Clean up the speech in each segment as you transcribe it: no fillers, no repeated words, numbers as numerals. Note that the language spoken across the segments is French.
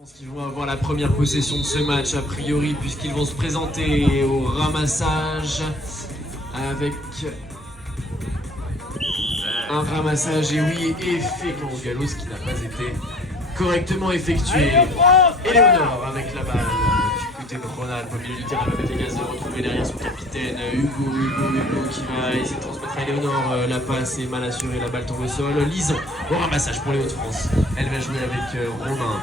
Je pense qu'ils vont avoir la première possession de ce match a priori puisqu'ils vont se présenter au ramassage avec un ramassage et oui effectivement Gallos qui n'a pas été correctement effectué. Éléonore avec la balle du côté de Ronald au milieu du terrain avec les gaz de retrouver derrière son capitaine Hugo qui va essayer de transmettre à Éléonore. La passe est mal assurée, la balle tombe au sol. Lison au ramassage pour les Hauts-de-France. Elle va jouer avec Romain.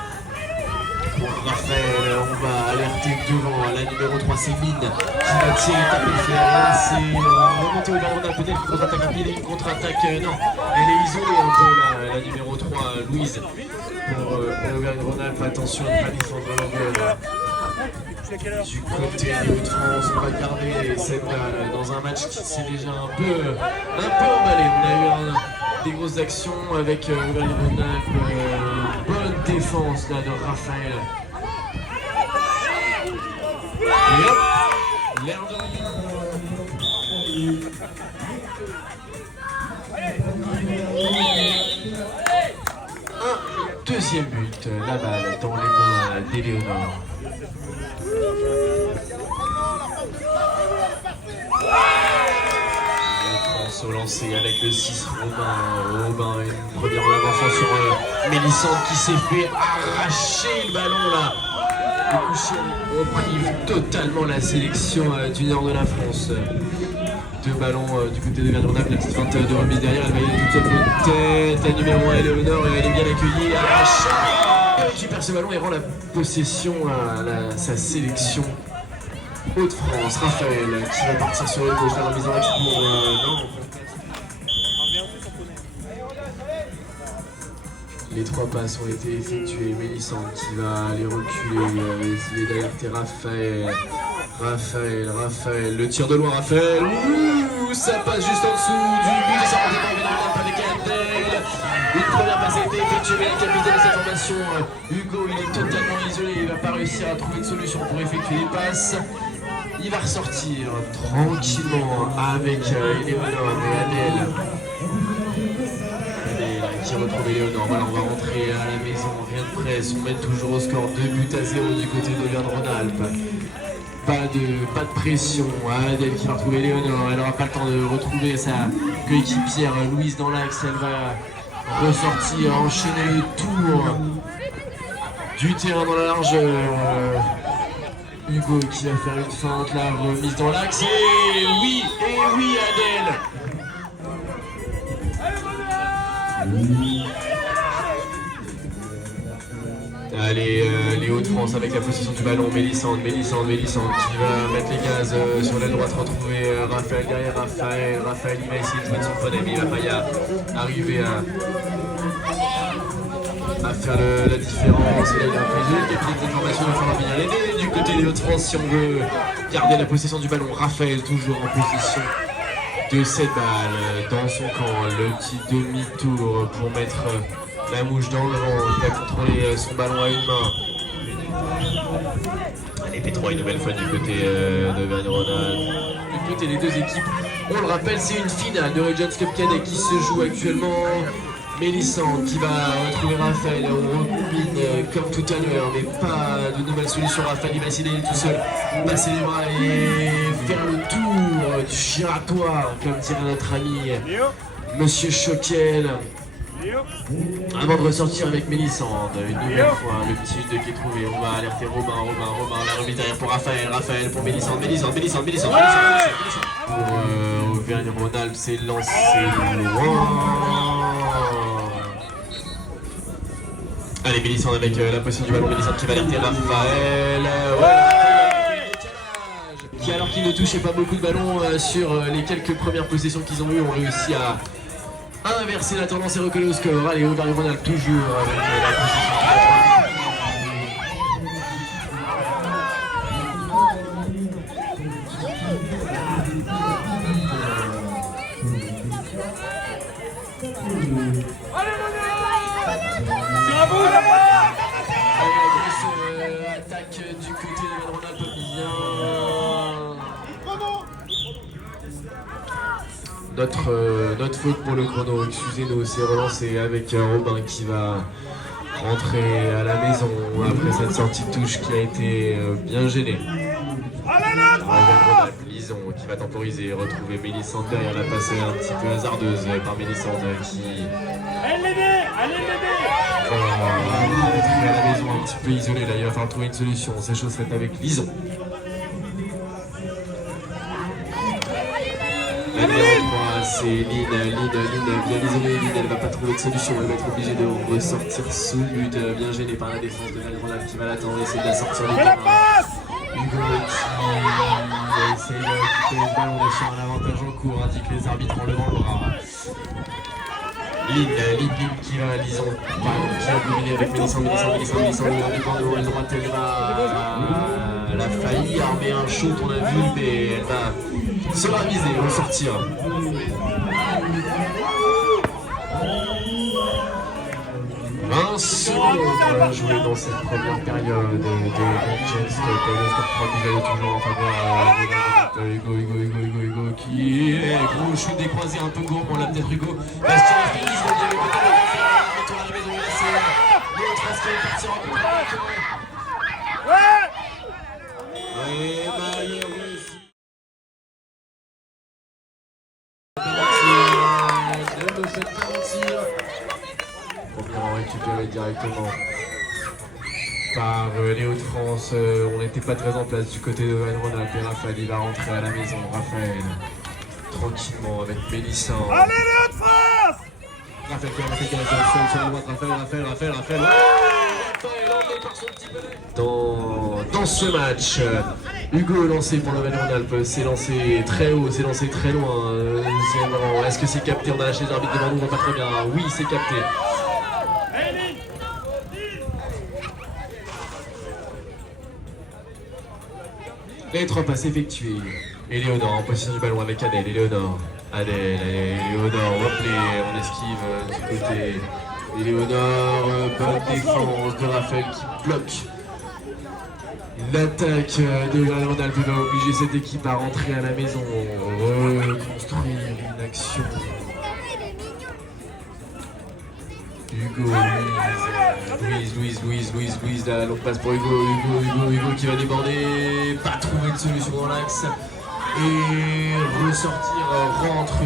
Pour Raphaël, on va alerter devant la numéro 3, c'est Mine qui va tirer, taper le fer. Là, c'est remonté au Ronald, peut-être une contre-attaque rapide et une contre-attaque. Non, elle est isolée un peu, la numéro 3, Louise. Pour Auvergne-Rhône-Alpes, attention à ne pas défendre l'angle. Du côté des Hauts-de-France, on va garder cette balle dans un match qui s'est déjà un peu emballé. On a eu des grosses actions avec Auvergne-Rhône-Alpes. Bonne défense là de Raphaël. Et hop, l'air de rien. Un deuxième but, la balle dans les mains d'Éléonore. France au lancer avec le 6 Robin, une première intervention sur Mélissande qui s'est fait arracher le ballon là. Le coucher on prive totalement la sélection du nord de la France. Deux ballons du côté de Auvergne-Rhône-Alpes, la petite feinte de remise derrière, elle va y aller toute seule de tête, la numéro 1 Éléonore et elle est bien accueillie, arrache, qui perd ce ballon et rend la possession à sa sélection. Hauts-de-France, Raphaël qui va partir sur le gauche, la remise en axe pour non. Les trois passes ont été effectuées, Mélissande qui va aller reculer, essayer d'alerter Raphaël, le tir de loin Raphaël, ouh, ça passe juste en dessous du but et ça rentre dans Auvergne-Rhône-Alpes avec Adèle. Une première passe a été effectuée, mais la capitaine de cette formation, Hugo, il est totalement isolé, il ne va pas réussir à trouver une solution pour effectuer les passes. Il va ressortir tranquillement avec Éléonore et Adèle. Adèle qui retrouve Éléonore. Voilà, on va rentrer à la maison, rien de presse. On mène toujours au score 2-0 du côté d'Auvergne-Rhône-Alpes. Pas de pression. Adèle qui va retrouver Éléonore. Elle n'aura pas le temps de retrouver sa coéquipière Louise dans l'axe. Elle va ressortir, enchaîner le tour du terrain dans la largeur. Hugo qui va faire une feinte, la remise dans l'axe, et oui, Adèle. Allez, les Hauts-de-France avec la possession du ballon, Mélissande qui va mettre les gaz sur l'aile droite, retrouver Raphaël derrière Raphaël il va essayer de trouver son phonème, il va pas y arriver à faire la différence. Et là, il a un le capitaine de formation va falloir bien l'aider du côté des Hauts-de-France si on veut garder la possession du ballon. Raphaël toujours en possession de cette balle dans son camp, le petit demi-tour pour mettre la mouche dans le vent. Il va contrôler son ballon à une main. Allez, P3 une nouvelle fois du côté d'Auvergne-Rhône-Alpes. Du côté des deux équipes, on le rappelle, c'est une finale de Regions Cup Cadet qui se joue actuellement. Mélissande qui va retrouver Raphaël, on recombine comme tout à l'heure, mais pas de nouvelle solution. Raphaël il va essayer d'aller tout seul, passer les bras et faire le tour du giratoire, comme dirait notre ami Monsieur Choquel. Avant de ressortir avec Mélissande, une nouvelle fois, le petit de qui est trouvé, on va alerter Robin, la remise derrière pour Raphaël pour Mélissande. Pour Auvergne-Rhône-Alpes, c'est lancé loin. Allez, Mélissande avec la possession du ballon, Mélissande qui va alerter Raphaël. Qui, alors qu'il ne touchait pas beaucoup de ballons sur les quelques premières possessions qu'ils ont eues, ont réussi à inverser la tendance et recoller au score. Allez, Auvergne-Rhône-Alpes toujours avec la possession du ballon. Attaque du côté de Ronald bien. notre faute pour le chrono, excusez-nous, c'est relancé avec Robin qui va rentrer à la maison après cette sortie de touche qui a été bien gênée. Lison qui va temporiser, retrouver Mélissande derrière la passe un petit peu hasardeuse par Mélissande qui rentrer à la maison un petit peu isolé. Là il va falloir trouver une solution, ces choses faites avec Lison. La numéro 3 c'est Lynn bien isolée, Lynn elle va pas trouver de solution, elle va être obligée de ressortir sous but, bien gênée par la défense de Valgrenal qui va l'attendre, essayer de la sortir du terrain. Hugo qui va essayer de récupérer le ballon, on est sur un avantage en cours, indique les arbitres en levant le bras. Lynn qui va, Lison, qui va dominer avec Mélissande, le cordeau, elle droite, elle a failli armer un shoot, on a vu, mais elle va se raviser, ressortir. Un seconde à jouer dans cette première période de Manchester. Le score 3 buts est toujours en faveur de Hugo qui est gros chute décroisé un peu gourmand là peut-être Hugo. Bastien Félix va dire le côté de retour à la maison, là c'est l'autre parce qu'il partira en contre. Et Maillot réussit. Ne me faites pas mentir. Premier récupéré directement par Léo de France. On n'était pas très en place du côté de Valgrenal et Raphaël il va rentrer à la maison. Raphaël tranquillement avec Mélissande. Allez Léo de France! Raphaël qui a fait sur la droite. Raphaël emmené par son petit bonnet. Dans ce match, Hugo lancé pour le Valgrenal, c'est lancé très haut, c'est lancé très loin. Est-ce que c'est capté? On a lâché les arbitres devant nous, on va pas très bien. Oui, c'est capté. Les 3 passes effectuées. Éléonore en position du ballon avec Adèle. Éléonore, replay, on esquive du côté. Éléonore, bonne défense de Raphaël qui bloque. L'attaque de Valgrenal va obliger cette équipe à rentrer à la maison, reconstruire une action. Hugo, Louise, la longue passe pour Hugo qui va déborder, pas trouver de solution dans l'axe et ressortir, rentre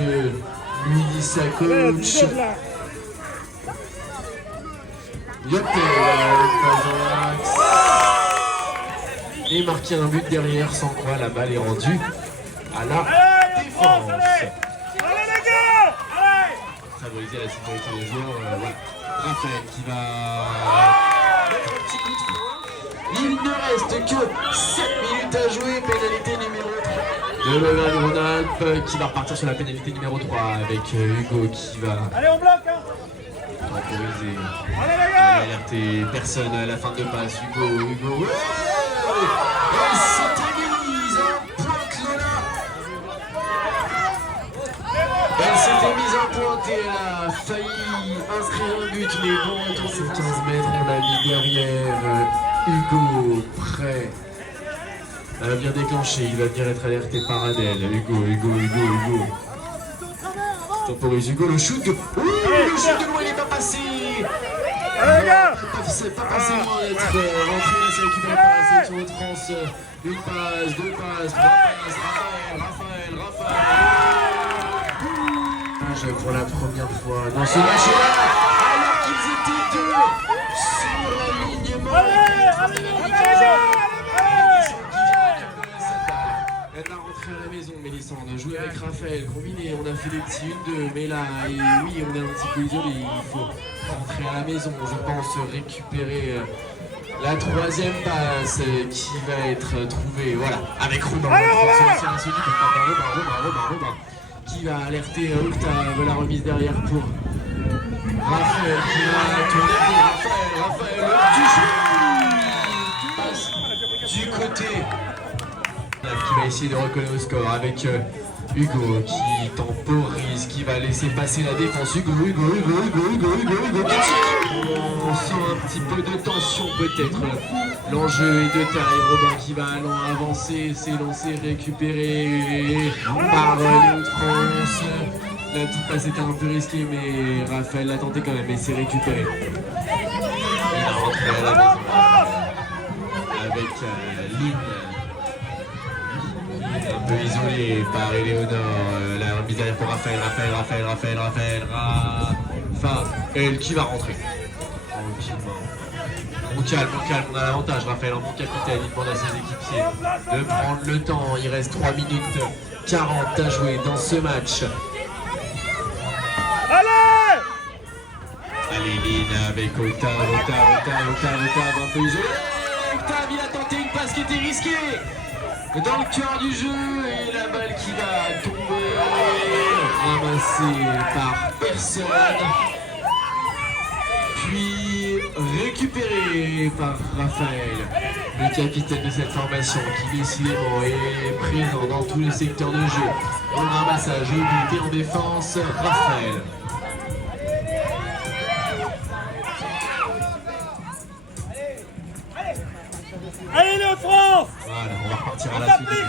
lui sa coach. Yop, passe dans l'axe et marquer un but derrière, sans quoi la balle est rendue à la défense. Favoriser la sécurité des joueurs, voilà. Raphaël qui va mettre un petit coup de frein. Il ne reste que 7 minutes à jouer, pénalité numéro 3 de Valgrenal qui va repartir sur la pénalité numéro 3 avec Hugo qui va temporiser, alerter personne à la fin de passe. Hugo, et c'était mise en pointe Lola. Elle s'était mise en pointe et elle a failli inscrire un but, mais bon, dans ces 15 mètres, on a mis derrière Hugo, prêt à venir déclencher, il va venir être alerté par Adèle. Hugo. Temporise Hugo, le shoot de... le shoot de loin, il n'est pas passé. C'est pas passé loin d'être rentré, là c'est récupéré par la sélection de France. Une passe, deux passes, trois passes, Raphaël. Pour la première fois dans ce match-là, alors qu'ils étaient deux sur l'alignement. Elle va rentrer à la maison, Mélissande. Jouer avec Raphaël, combiné, on a fait des petits 1-2, mais là, oui, on est un petit peu isolé. Il faut rentrer à la maison, je pense, récupérer la troisième passe qui va être trouvée, voilà, avec Robin. Robin. Qui va alerter Octave, la remise derrière pour Raphaël qui va tourner pour Raphaël du côté qui va essayer de recoller au score avec Hugo qui temporise, qui va laisser passer la défense. Hugo on sent un petit peu de tension peut-être. L'enjeu est de taille. Robin qui va avancer, s'élancer, récupéré par les France. La petite passe était un peu risquée, mais Raphaël l'a tenté quand même et s'est récupéré. Il a rentré à la maison avec Lynn. Un peu isolé par Éléonore. La remise derrière pour Raphaël qui va rentrer. Tranquillement. Au calme, on a l'avantage. Raphaël, un bon capitaine, il demande à ses équipiers de prendre le temps. Il reste 3 minutes 40 à jouer dans ce match. Allez, Lynn avec Octave, un peu isolé. Octave, il a tenté une passe qui était risquée dans le cœur du jeu et la balle qui va tomber, ramassée par personne, puis récupérée par Raphaël, le capitaine de cette formation qui décidément est présent dans tous les secteurs de jeu. Au ramassage, au but et en défense, Raphaël. Allez le France! Voilà, on va repartir à la suite du côté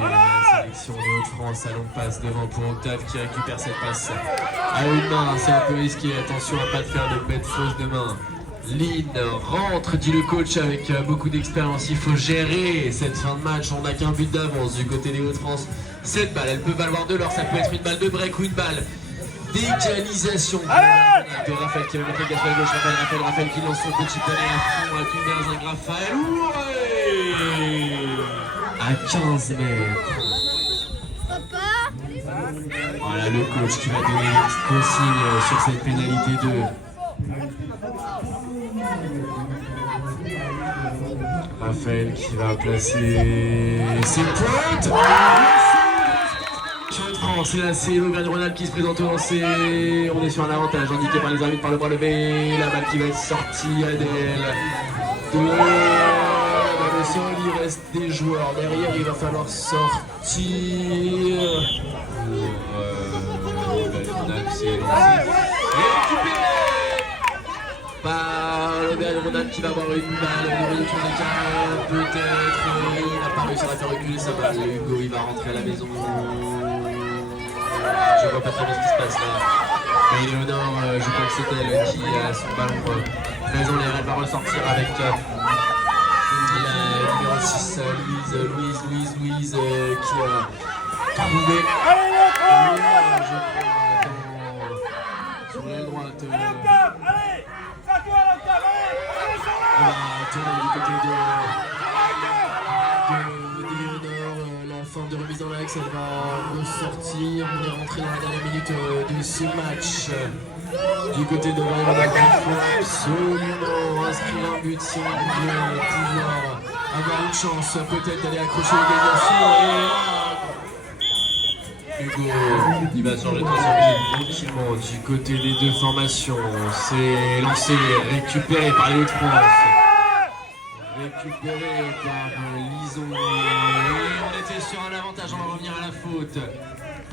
de la sélection de Haute-France. À longue passe devant pour Octave qui récupère cette passe à une main. C'est un peu risqué, attention à ne pas faire de bêtes fausses de main. Lynn rentre, dit le coach avec beaucoup d'expérience. Il faut gérer cette fin de match. On n'a qu'un but d'avance du côté des Hauts-de-France. Cette balle, elle peut valoir de l'or. Ça peut être une balle de break ou une balle d'égalisation de Raphaël qui va mettre le gaz à gauche. Raphaël qui lance son petit panier à fond avec une berzingue. Raphaël, ouais, à 15 mètres. Voilà le coach qui va donner une petite consigne sur cette pénalité 2. Raphaël qui va placer ses pointes. C'est là, c'est l'Auvergne-Rhône-Alpes qui se présente au lancer. On est sur un avantage indiqué par les arbitres par le bras levé. La balle qui va être sortie, Adèle. Dans le sol, il reste des joueurs. Derrière, il va falloir sortir. L'Auvergne-Rhône-Alpes s'est lancé. Récupéré par l'Auvergne-Rhône-Alpes qui va avoir une balle. Le retour des carrés, peut-être. Il n'a pas réussi à faire reculer sa balle. Hugo, il va rentrer à la maison. Je vois pas très bien ce qui se passe là. Mais Éléonore, je crois que c'est elle qui a son ballon très en l'air. Elle va ressortir avec la numéro 6, Louise, qui a trouvé sur l'aile droite. On va tourner du côté de la forme de remise dans l'axe, elle va ressortir. On est rentré dans la dernière minute de ce match. Du côté de Valladolid, il faut absolument inscrire un but si on veut pouvoir avoir une chance peut-être d'aller accrocher l'égalisation. Hugo, il va changer de tranquillement du côté des deux formations. C'est lancé, récupéré par les Hauts-de-France. Récupéré par Lison. Et on était sur un avantage, on va revenir à la faute.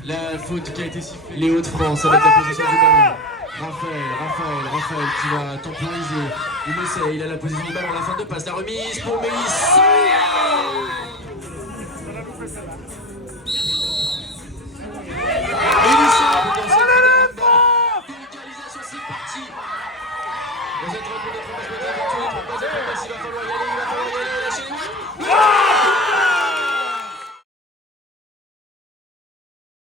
La faute qui a été sifflée. Les Hauts-de-France avec la position du ballon. Raphaël qui va temporiser. Il essaie, il a la position du ballon, la fin de passe, la remise pour Mélisse.